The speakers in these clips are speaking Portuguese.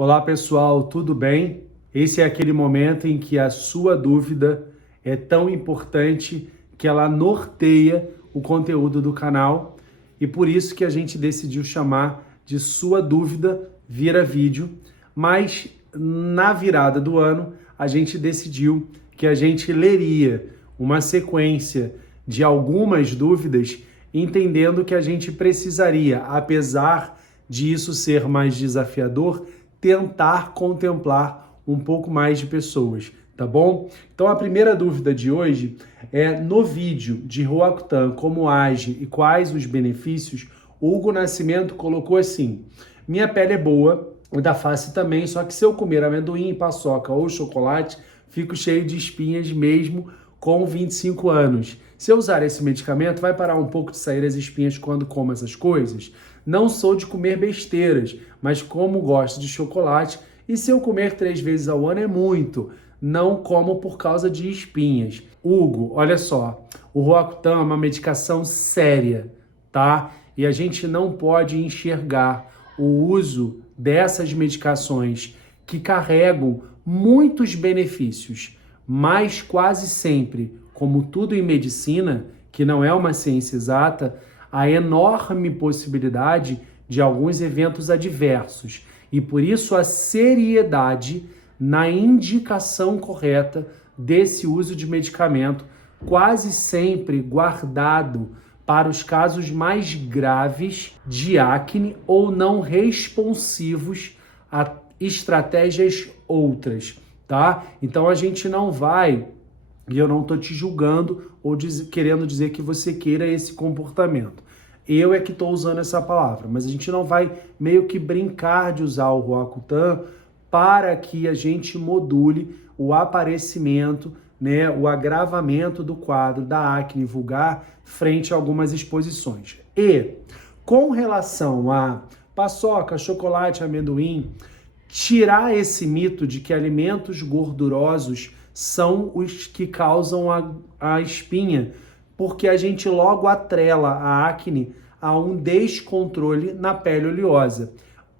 Olá pessoal, tudo bem? Esse é aquele momento em que a sua dúvida é tão importante que ela norteia o conteúdo do canal e por isso que a gente decidiu chamar de Sua Dúvida Vira Vídeo, mas na virada do ano a gente decidiu que a gente leria uma sequência de algumas dúvidas, entendendo que a gente precisaria, apesar de isso ser mais desafiador, tentar contemplar um pouco mais de pessoas, tá bom? Então a primeira dúvida de hoje é: no vídeo de Roacutan, como age e quais os benefícios, Hugo Nascimento colocou assim: minha pele é boa, e da face também, só que se eu comer amendoim, paçoca ou chocolate, fico cheio de espinhas mesmo com 25 anos. Se eu usar esse medicamento, vai parar um pouco de sair as espinhas quando como essas coisas? Não sou de comer besteiras, mas como gosto de chocolate, e se eu comer 3 vezes ao ano é muito. Não como por causa de espinhas. Hugo, olha só, o Roacutan é uma medicação séria, tá? E a gente não pode enxergar o uso dessas medicações que carregam muitos benefícios, mas quase sempre, como tudo em medicina, que não é uma ciência exata, a enorme possibilidade de alguns eventos adversos. E por isso a seriedade na indicação correta desse uso de medicamento, quase sempre guardado para os casos mais graves de acne ou não responsivos a estratégias outras, tá? Então a gente não vai, e eu não estou te julgando ou querendo dizer que você queira esse comportamento. Eu é que estou usando essa palavra, mas a gente não vai meio que brincar de usar o Roacutan para que a gente module o aparecimento, né, o agravamento do quadro da acne vulgar frente a algumas exposições. E com relação a paçoca, chocolate, amendoim, tirar esse mito de que alimentos gordurosos são os que causam a espinha, porque a gente logo atrela a acne a um descontrole na pele oleosa,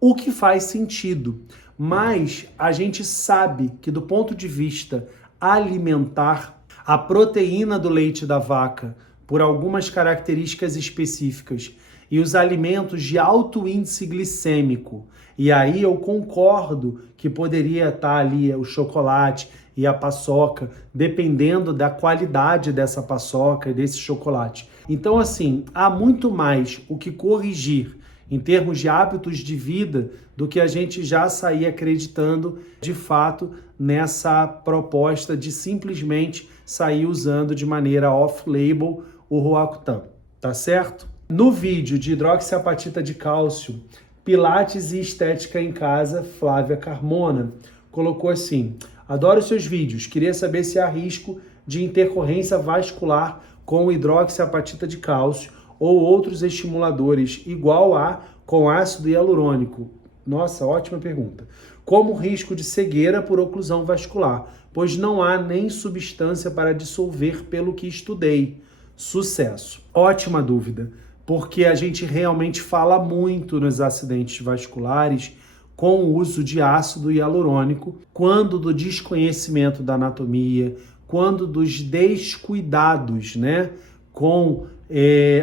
o que faz sentido, mas a gente sabe que do ponto de vista alimentar, a proteína do leite da vaca, por algumas características específicas, e os alimentos de alto índice glicêmico, e aí eu concordo que poderia estar ali o chocolate e a paçoca, dependendo da qualidade dessa paçoca e desse chocolate. Então, assim, há muito mais o que corrigir em termos de hábitos de vida do que a gente já sair acreditando, de fato, nessa proposta de simplesmente sair usando de maneira off-label o Roacutan, tá certo? No vídeo de hidroxiapatita de cálcio, Pilates e Estética em Casa, Flávia Carmona colocou assim: adoro seus vídeos, queria saber se há risco de intercorrência vascular com hidroxiapatita de cálcio ou outros estimuladores, igual a com ácido hialurônico. Nossa, ótima pergunta. Como risco de cegueira por oclusão vascular, pois não há nem substância para dissolver pelo que estudei. Sucesso. Ótima dúvida, porque a gente realmente fala muito nos acidentes vasculares com o uso de ácido hialurônico, quando do desconhecimento da anatomia, quando dos descuidados, né, com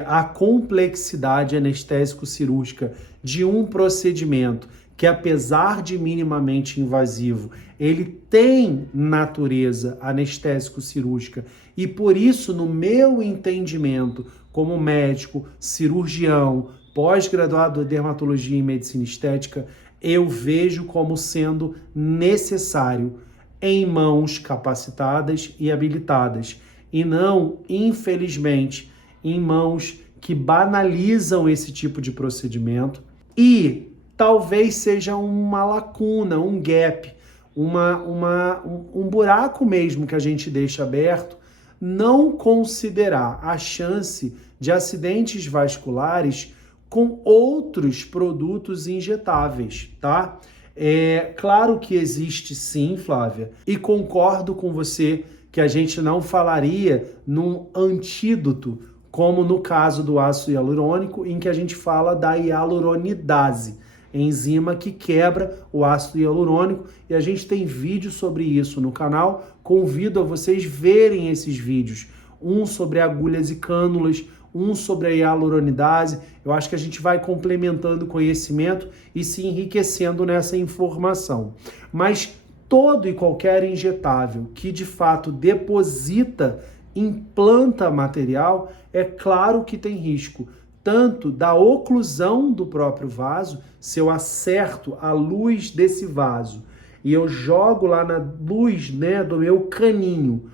a complexidade anestésico-cirúrgica de um procedimento que, apesar de minimamente invasivo, ele tem natureza anestésico-cirúrgica e, por isso, no meu entendimento, como médico, cirurgião, pós-graduado em dermatologia e medicina estética, eu vejo como sendo necessário em mãos capacitadas e habilitadas, e não, infelizmente, em mãos que banalizam esse tipo de procedimento e talvez seja uma lacuna, um gap, um buraco mesmo que a gente deixa aberto, não considerar a chance de acidentes vasculares com outros produtos injetáveis, tá? É claro que existe sim, Flávia, e concordo com você que a gente não falaria num antídoto, como no caso do ácido hialurônico, em que a gente fala da hialuronidase. enzima que quebra o ácido hialurônico, e a gente tem vídeo sobre isso no canal. Convido a vocês verem esses vídeos, um sobre agulhas e cânulas, um sobre a hialuronidase. Eu acho que a gente vai complementando o conhecimento e se enriquecendo nessa informação. Mas todo e qualquer injetável que de fato deposita, implanta material, é claro que tem risco, tanto da oclusão do próprio vaso, se eu acerto a luz desse vaso e eu jogo lá na luz, né, do meu caninho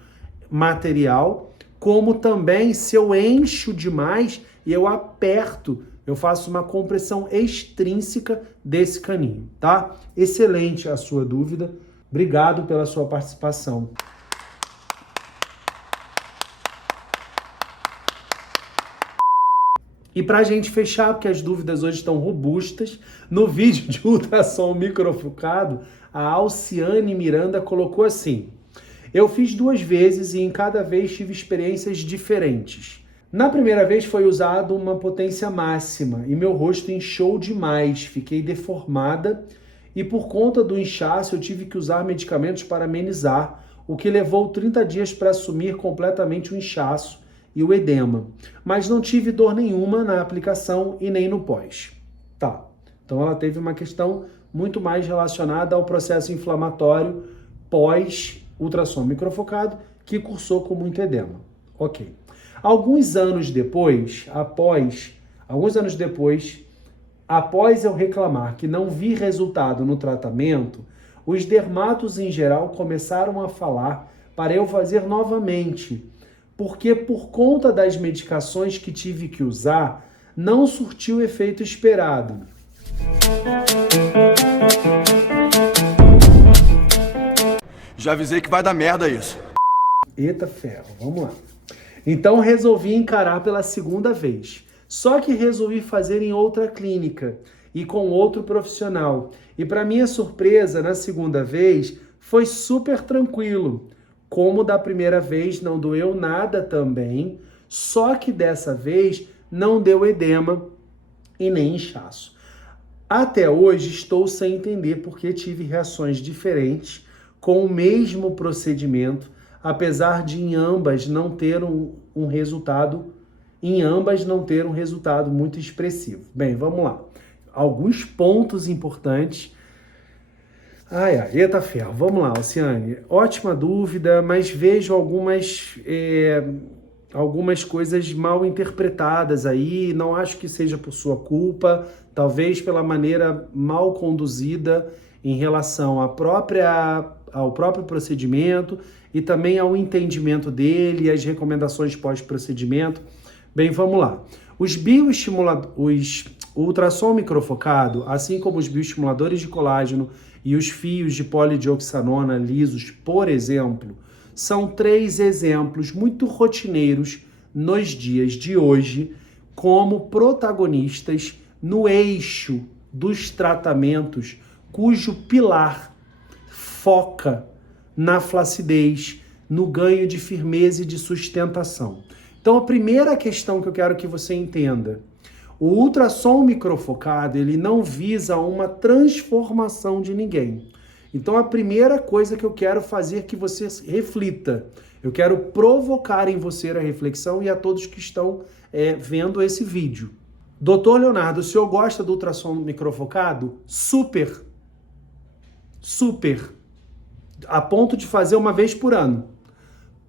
material, como também se eu encho demais e eu aperto, eu faço uma compressão extrínseca desse caninho, tá? Excelente a sua dúvida. Obrigado pela sua participação. E para a gente fechar, porque as dúvidas hoje estão robustas, no vídeo de ultrassom microfocado, a Alciane Miranda colocou assim: eu fiz 2 vezes e em cada vez tive experiências diferentes. Na primeira vez foi usado uma potência máxima e meu rosto inchou demais, fiquei deformada e por conta do inchaço eu tive que usar medicamentos para amenizar, o que levou 30 dias para assumir completamente o inchaço e o edema. Mas não tive dor nenhuma na aplicação e nem no pós. Tá, então ela teve uma questão muito mais relacionada ao processo inflamatório pós ultrassom microfocado, que cursou com muito edema. Ok. Alguns anos depois, após eu reclamar que não vi resultado no tratamento, os dermatos em geral começaram a falar para eu fazer novamente, porque por conta das medicações que tive que usar, não surtiu o efeito esperado. Já avisei que vai dar merda isso. Eita ferro, vamos lá. Então resolvi encarar pela segunda vez. Só que resolvi fazer em outra clínica e com outro profissional. E para minha surpresa, na segunda vez, foi super tranquilo. Como da primeira vez não doeu nada também, só que dessa vez não deu edema e nem inchaço. Até hoje estou sem entender porque tive reações diferentes com o mesmo procedimento, apesar de em ambas não ter um resultado muito expressivo. Bem, vamos lá. Alguns pontos importantes. Eita ferro. Vamos lá, Alciane. Ótima dúvida, mas vejo algumas coisas mal interpretadas aí. Não acho que seja por sua culpa, talvez pela maneira mal conduzida em relação ao próprio procedimento e também ao entendimento dele e as recomendações pós-procedimento. Bem, vamos lá. O ultrassom microfocado, assim como os bioestimuladores de colágeno e os fios de polidioxanona lisos, por exemplo, são 3 exemplos muito rotineiros nos dias de hoje como protagonistas no eixo dos tratamentos cujo pilar foca na flacidez, no ganho de firmeza e de sustentação. Então, a primeira questão que eu quero que você entenda: o ultrassom microfocado, ele não visa uma transformação de ninguém. Então, a primeira coisa que eu quero fazer é que você reflita. Eu quero provocar em você a reflexão e a todos que estão vendo esse vídeo. Doutor Leonardo, o senhor gosta do ultrassom microfocado? Super. Super. A ponto de fazer uma vez por ano.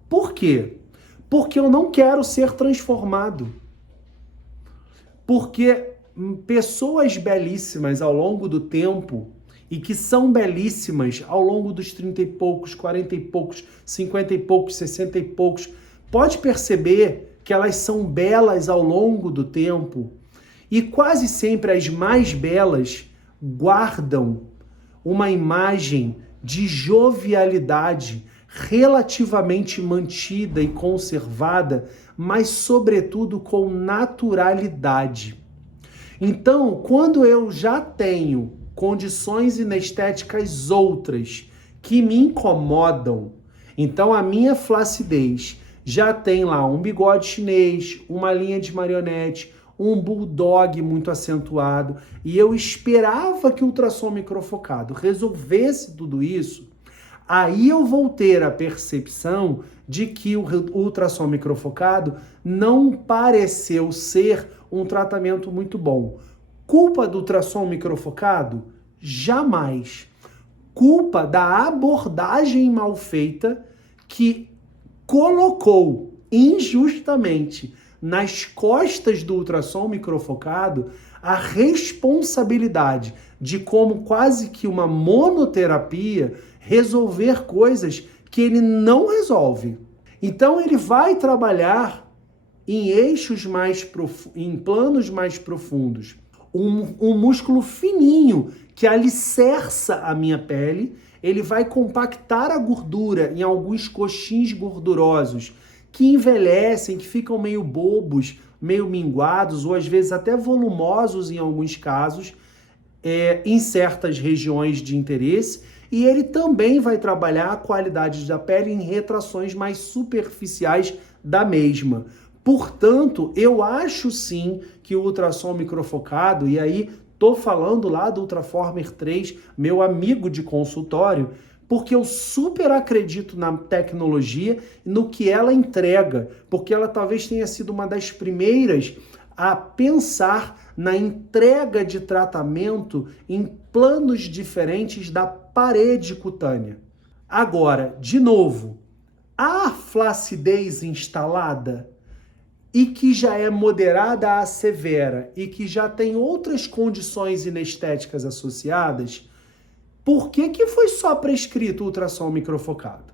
Por quê? Porque eu não quero ser transformado. Porque pessoas belíssimas ao longo do tempo e que são belíssimas ao longo dos 30 e poucos, 40 e poucos, 50 e poucos, 60 e poucos, pode perceber que elas são belas ao longo do tempo e quase sempre as mais belas guardam uma imagem de jovialidade relativamente mantida e conservada, mas sobretudo com naturalidade. Então, quando eu já tenho condições inestéticas outras que me incomodam, então a minha flacidez já tem lá um bigode chinês, uma linha de marionete, um bulldog muito acentuado, e eu esperava que o ultrassom microfocado resolvesse tudo isso, aí eu vou ter a percepção de que o ultrassom microfocado não pareceu ser um tratamento muito bom. Culpa do ultrassom microfocado? Jamais. Culpa da abordagem mal feita que colocou injustamente nas costas do ultrassom microfocado a responsabilidade de, como quase que uma monoterapia, resolver coisas que ele não resolve. Então ele vai trabalhar em eixos em planos mais profundos. Um músculo fininho que alicerça a minha pele, ele vai compactar a gordura em alguns coxins gordurosos que envelhecem, que ficam meio bobos, meio minguados ou às vezes até volumosos em alguns casos, em certas regiões de interesse. E ele também vai trabalhar a qualidade da pele em retrações mais superficiais da mesma. Portanto, eu acho sim que o ultrassom microfocado, e aí tô falando lá do Ultraformer 3, meu amigo de consultório, porque eu super acredito na tecnologia e no que ela entrega, porque ela talvez tenha sido uma das primeiras a pensar na entrega de tratamento em planos diferentes da parede cutânea. Agora, de novo, a flacidez instalada e que já é moderada a severa e que já tem outras condições inestéticas associadas, por que foi só prescrito o ultrassom microfocado?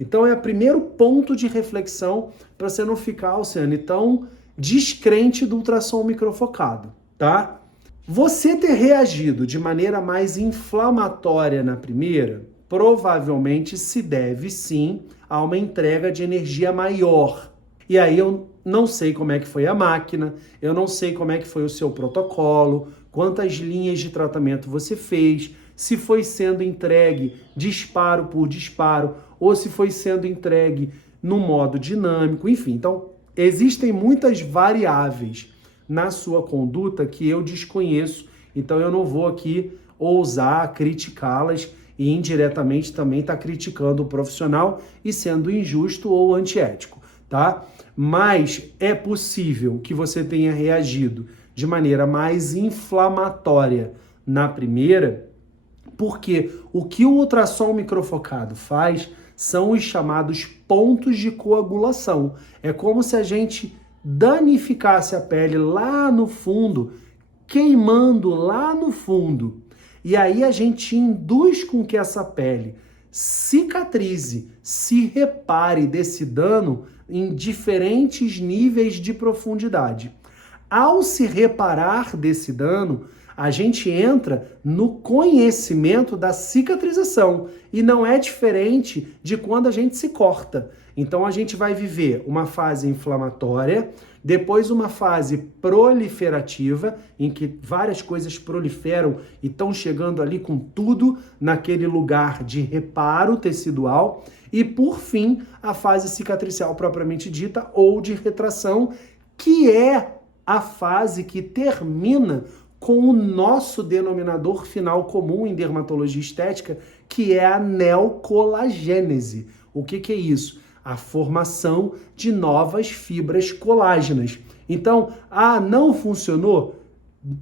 Então é o primeiro ponto de reflexão para você não ficar, Alciane, tão descrente do ultrassom microfocado, tá? Você ter reagido de maneira mais inflamatória na primeira, provavelmente se deve sim a uma entrega de energia maior. E aí eu não sei como é que foi a máquina, eu não sei como é que foi o seu protocolo, quantas linhas de tratamento você fez, se foi sendo entregue disparo por disparo, ou se foi sendo entregue no modo dinâmico, enfim. Então, existem muitas variáveis na sua conduta que eu desconheço, então eu não vou aqui ousar criticá-las e indiretamente também estar criticando o profissional e sendo injusto ou antiético, tá? Mas é possível que você tenha reagido de maneira mais inflamatória na primeira, porque o que o ultrassom microfocado faz são os chamados pontos de coagulação. É como se a gente danificasse a pele lá no fundo, queimando lá no fundo. E aí a gente induz com que essa pele cicatrize, se repare desse dano em diferentes níveis de profundidade. Ao se reparar desse dano, a gente entra no conhecimento da cicatrização e não é diferente de quando a gente se corta. Então a gente vai viver uma fase inflamatória, depois uma fase proliferativa, em que várias coisas proliferam e estão chegando ali com tudo naquele lugar de reparo tecidual, e por fim a fase cicatricial propriamente dita ou de retração, que é a fase que termina com o nosso denominador final comum em dermatologia estética, que é a neocolagênese. O que é isso? A formação de novas fibras colágenas. Então, não funcionou?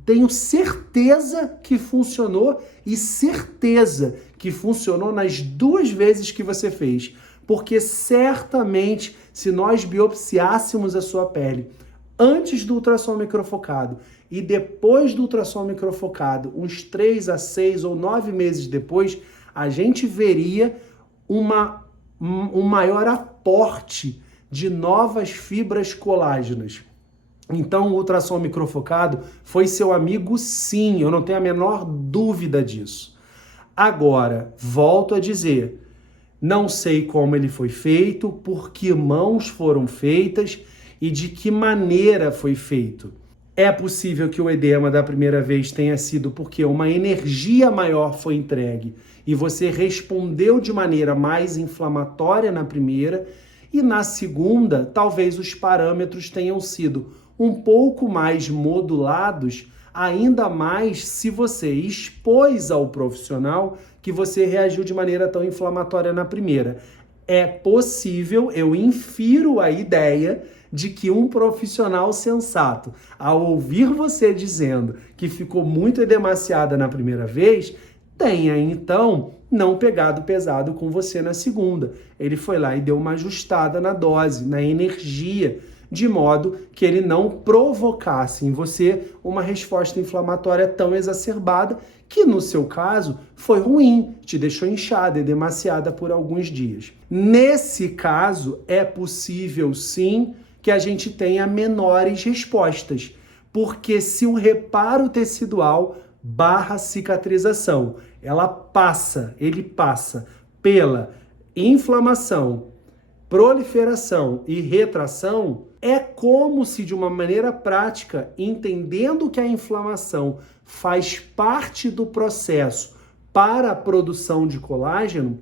Tenho certeza que funcionou e certeza que funcionou nas 2 vezes que você fez. Porque certamente, se nós biopsiássemos a sua pele antes do ultrassom microfocado e depois do ultrassom microfocado, uns 3 a 6 ou 9 meses depois, a gente veria um maior aporte de novas fibras colágenas. Então, o ultrassom microfocado foi seu amigo, sim, eu não tenho a menor dúvida disso. Agora, volto a dizer, não sei como ele foi feito, por que mãos foram feitas e de que maneira foi feito. É possível que o edema da primeira vez tenha sido porque uma energia maior foi entregue e você respondeu de maneira mais inflamatória na primeira, e na segunda, talvez os parâmetros tenham sido um pouco mais modulados, ainda mais se você expôs ao profissional que você reagiu de maneira tão inflamatória na primeira. É possível, eu infiro a ideia de que um profissional sensato, ao ouvir você dizendo que ficou muito edemaciada na primeira vez, tenha então não pegado pesado com você na segunda. Ele foi lá e deu uma ajustada na dose, na energia, de modo que ele não provocasse em você uma resposta inflamatória tão exacerbada que, no seu caso, foi ruim, te deixou inchada e demasiada por alguns dias. Nesse caso, é possível, sim, que a gente tenha menores respostas, porque se o reparo tecidual / cicatrização, ele passa pela inflamação, proliferação e retração, é como se, de uma maneira prática, entendendo que a inflamação faz parte do processo para a produção de colágeno,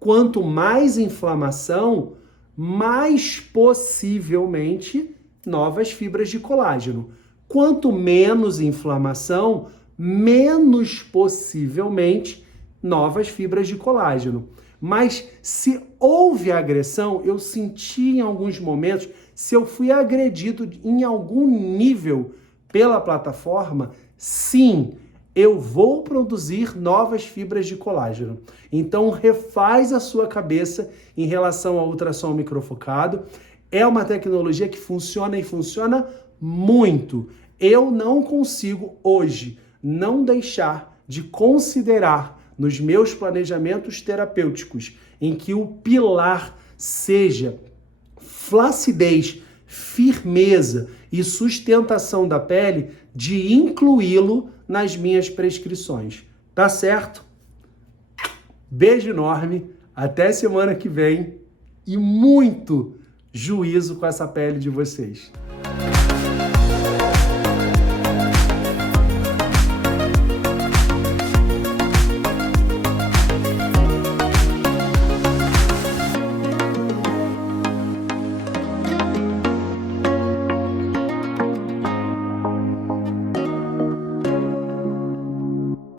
quanto mais inflamação, mais possivelmente novas fibras de colágeno. Quanto menos inflamação, menos possivelmente novas fibras de colágeno. Mas se houve agressão, eu senti em alguns momentos, se eu fui agredido em algum nível pela plataforma, sim, eu vou produzir novas fibras de colágeno. Então, refaz a sua cabeça em relação ao ultrassom microfocado. É uma tecnologia que funciona e funciona muito. Eu não consigo hoje não deixar de considerar nos meus planejamentos terapêuticos em que o pilar seja flacidez, firmeza e sustentação da pele, de incluí-lo nas minhas prescrições. Tá certo? Beijo enorme, até semana que vem e muito juízo com essa pele de vocês.